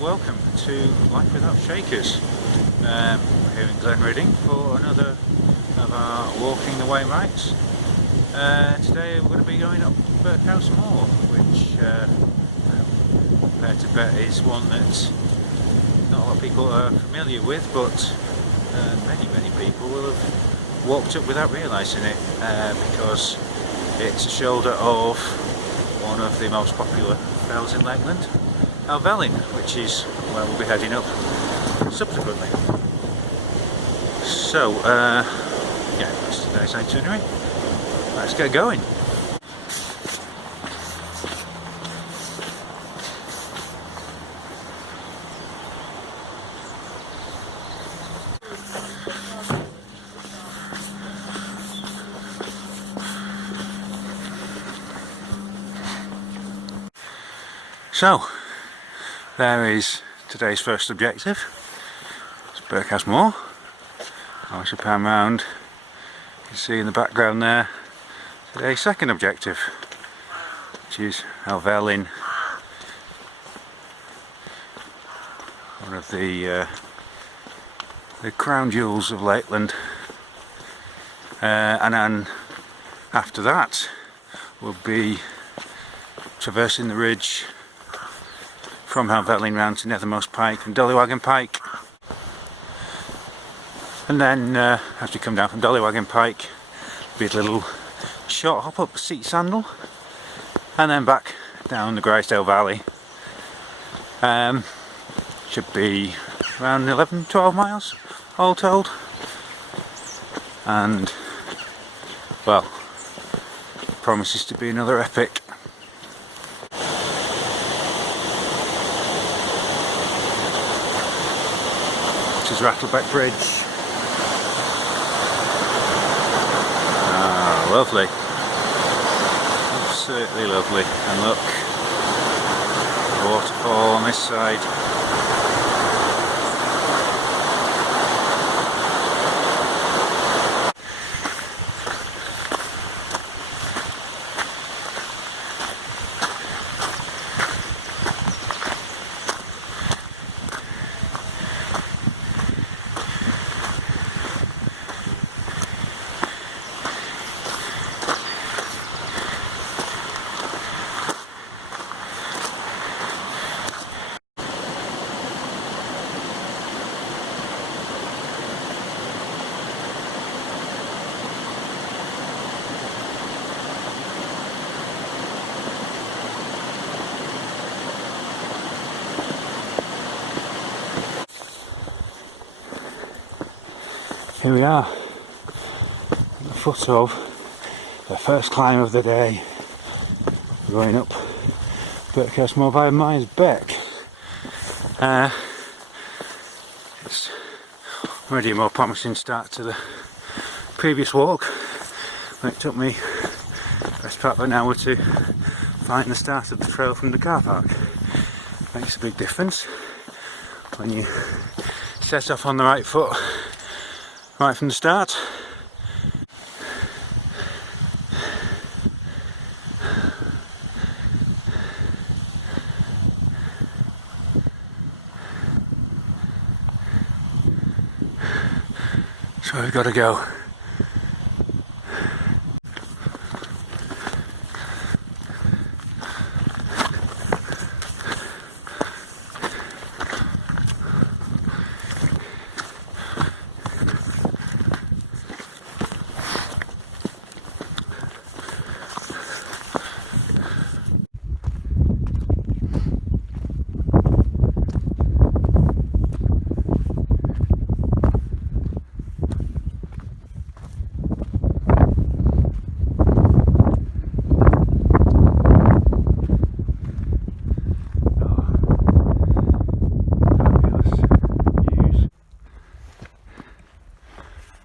welcome to Life Without Shakers. We're here in Glenridding for another of our Walking the Wainwrights. Today we're going to be going up Birkhouse Moor, which fair to bet is one that not a lot of people are familiar with, but many people will have walked up without realising it, because it's a shoulder of one of the most popular fells in Lakeland, Helvellyn, which is where we'll be heading up subsequently. So, yeah, that's today's itinerary. Let's get going. So, there is today's first objective. It's Birkhouse Moor. I should pan round. You can see in the background there today's second objective, which is Helvellyn, one of the crown jewels of Lakeland. And then after that we'll be traversing the ridge from Helvellyn round to Nethermost Pike and Dollywagon Pike, and then after you come down from Dollywagon Pike, be a little short hop up Seat Sandal, and then back down the Grisdale Valley. Should be around 11-12 miles all told, and well, promises to be another epic. This is Rattlebeck Bridge. Ah, lovely. Absolutely lovely. And look, waterfall on this side. Here we are, at the foot of the first climb of the day. We're going up Birkhouse Moor via Myers Beck. It's already a more promising start to the previous walk. It took me the best part of an hour to find the start of the trail from the car park. Makes a big difference when you set off on the right foot right from the start. So we've got to go.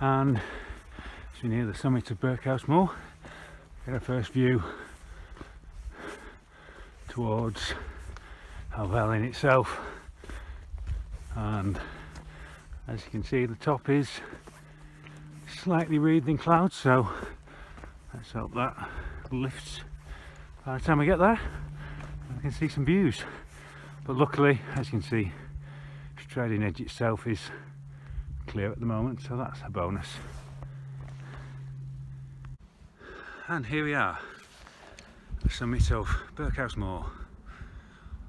And as we near the summit of Birkhouse Moor, get our first view towards Helvellyn itself, and as you can see the top is slightly wreathed in clouds, so let's hope that lifts by the time we get there. I can see some views but luckily, as you can see, Striding Edge itself is clear at the moment, so that's a bonus. And here we are, the summit of Birkhouse Moor,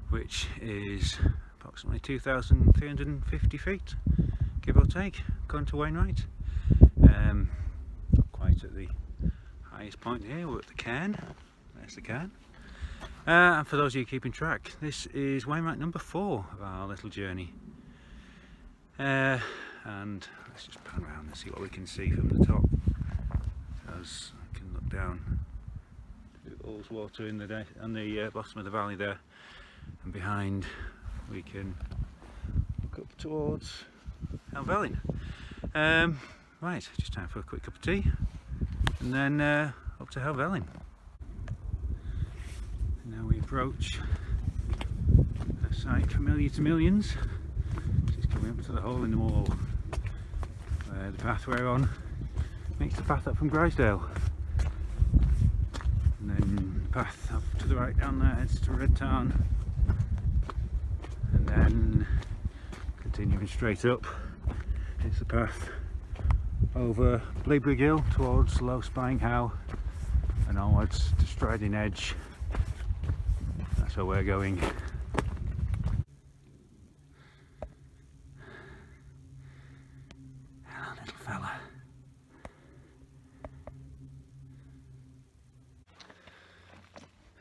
which is approximately 2,350 feet, give or take, according to Wainwrights. Not quite at the highest point here, we're at the cairn. There's the cairn. And for those of you keeping track, this is Wainwright number 4 of our little journey. And let's just pan around and see what we can see from the top, as I can look down to Ullswater in the on the bottom of the valley there, and behind we can look up towards Helvellyn. Right, just time for a quick cup of tea, and then up to Helvellyn. Now we approach a site familiar to millions. It's coming up to the hole in the wall, where the path we're on makes the path up from Grisdale, and then the path up to the right down there heads to Red Tarn, and then continuing straight up it's the path over Bleeberg Hill towards Low Spying How and onwards to Striding Edge. That's where we're going. Hello, little fella.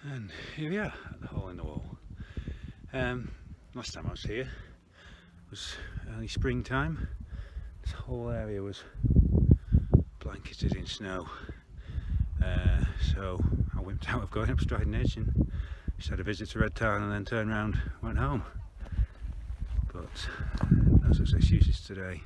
And here we are at the hole in the wall. Last time I was here was early springtime. This whole area was blanketed in snow, so I wimped out of going up Striding Edge and just had a visit to Red Tarn and then turned around and went home. But no such excuses today.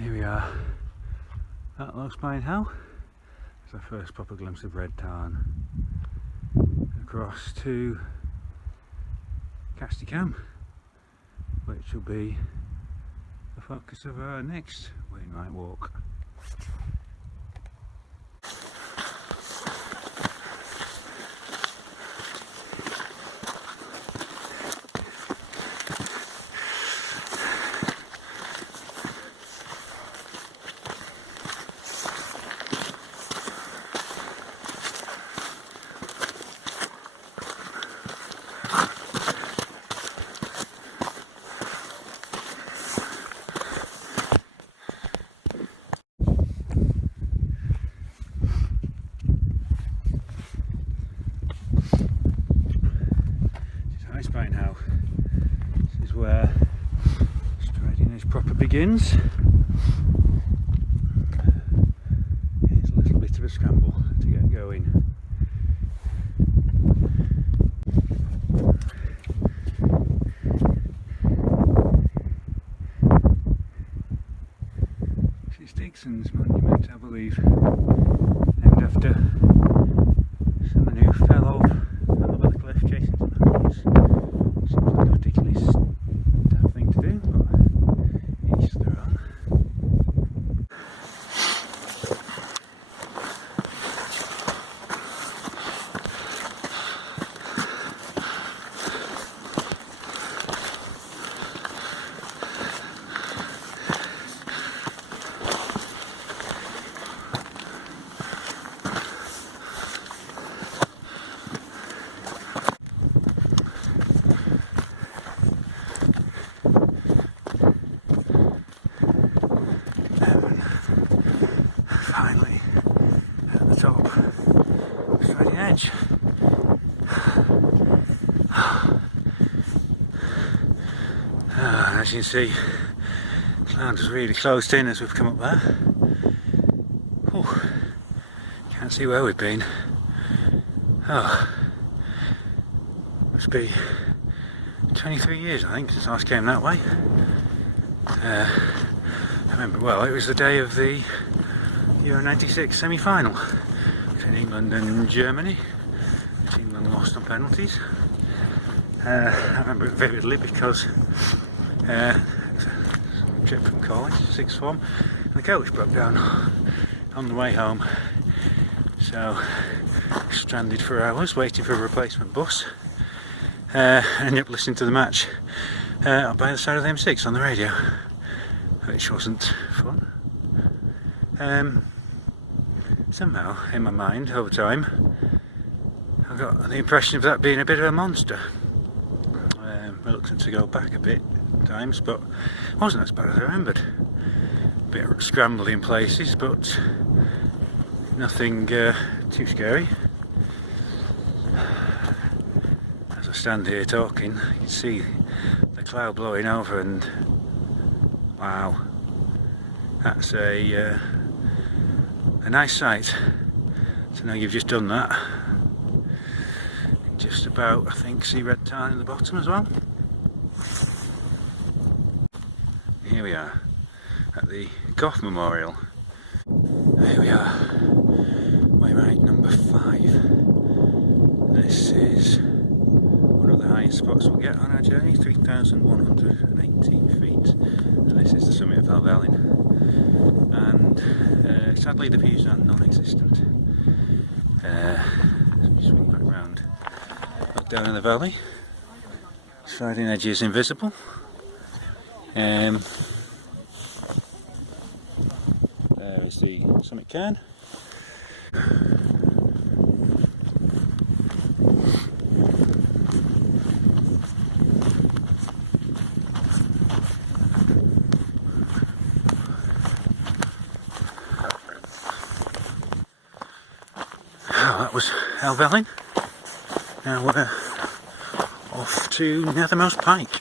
Here we are at Low Spying How. It's our first proper glimpse of Red Tarn. Across to Casticam, which will be the focus of our next Wainwright walk. How this is where Striding Edge proper begins. It's a little bit of a scramble to get going. This is Dixon's monument, I believe, named after someone who fell over the cliff chasing some hounds. Seems like a particularly tough thing to do, but each their own. Finally at the top of Striding Edge. As you can see, the cloud has really closed in as we've come up there. Can't see where we've been. Must be 23 years, I think, since I last came that way. I remember well, it was the day of the Euro 96 semi-final between England and Germany, which England lost on penalties. I remember it vividly because it was a trip from college, sixth form, and the coach broke down on the way home. So stranded for hours waiting for a replacement bus. Ended up listening to the match by the side of the M6 on the radio, which wasn't fun. Somehow, in my mind, over time, I got the impression of that being a bit of a monster. Reluctant to go back a bit at times, but it wasn't as bad as I remembered. A bit scrambly in places, but nothing too scary. As I stand here talking, you can see the cloud blowing over, and wow, that's a nice sight. So now you've just done that. Just about, I think, see red tarn in the bottom as well. Here we are at the Gough Memorial. Here we are, Wainwright number 5. This is one of the highest spots we'll get on our journey, 3,118 feet. And this is the summit of Helvellyn. And sadly the views are non-existent. Let me swing back round. Look down in the valley. Sliding edge is invisible. There is the summit cairn. Oh, that was Helvellyn. Now we're off to Nethermost Pike.